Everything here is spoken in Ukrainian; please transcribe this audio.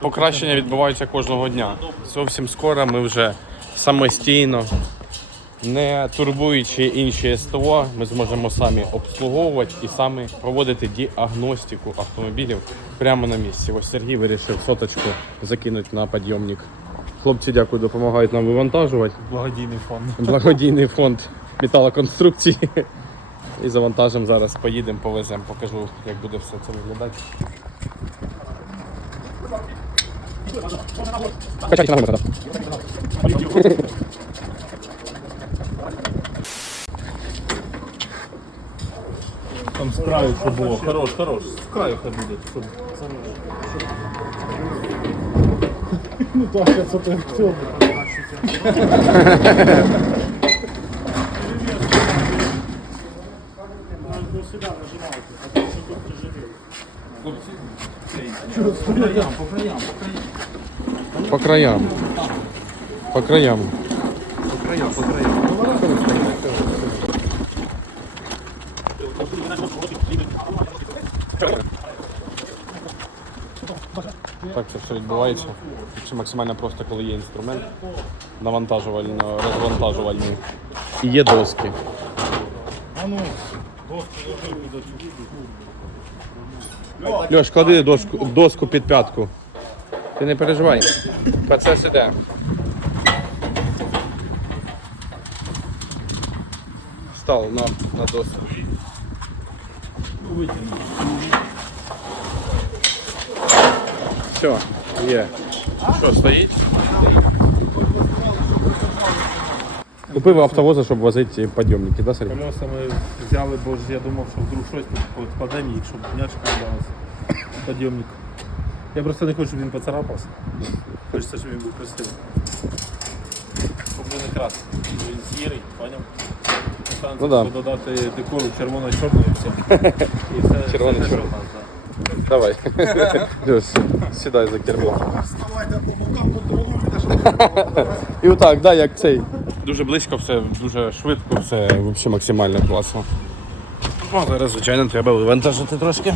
Покращення відбуваються кожного дня. Зовсім скоро ми вже самостійно, не турбуючи інші СТО, ми зможемо самі обслуговувати і самі проводити діагностику автомобілів прямо на місці. Ось Сергій вирішив соточку закинути на підйомник. Хлопці, дякую, допомагають нам вивантажувати. Благодійний фонд. Благодійний фонд металоконструкції. І завантажимо зараз, поїдемо, повеземо, покажу, як буде все це виглядати. Качайте ногами тоді. Там з краю, що було. Хорош, хорош. З краю хай буде. Щоб... Ну так, це ти хто? По краям, по краям, по краям. По краям. По краям. По краям, по краям. Так це все відбувається. Це максимально просто, коли є інструмент навантажувально, розвантажувальний. І є доски. А ну, Льош, клади доску, доску під п'ятку. Ти не переживай. Процес іде. Став на, на доску. Все, є. Що, стоїть? Купив автовоза, щоб возити підйомники, да, Сергій? Колеса ми взяли, бо ж я думав, що вдруг щось тут впаде їх, щоб днячка вдалася. Підйомник. Я просто не хочу, щоб він поцарапався. Хочеться, щоб він був красивий. Щоб не красний. Він сірий, поняв? Ну да. додати декору червоно-чорного і все. І все, Червоно-чорно. все, що в нас, да. Давай. Льош, сідай за кермо. І отак, да, як цей. Дуже близько все, дуже швидко, все взагалі максимально класно. Ну, зараз, звичайно, треба вивантажити трошки.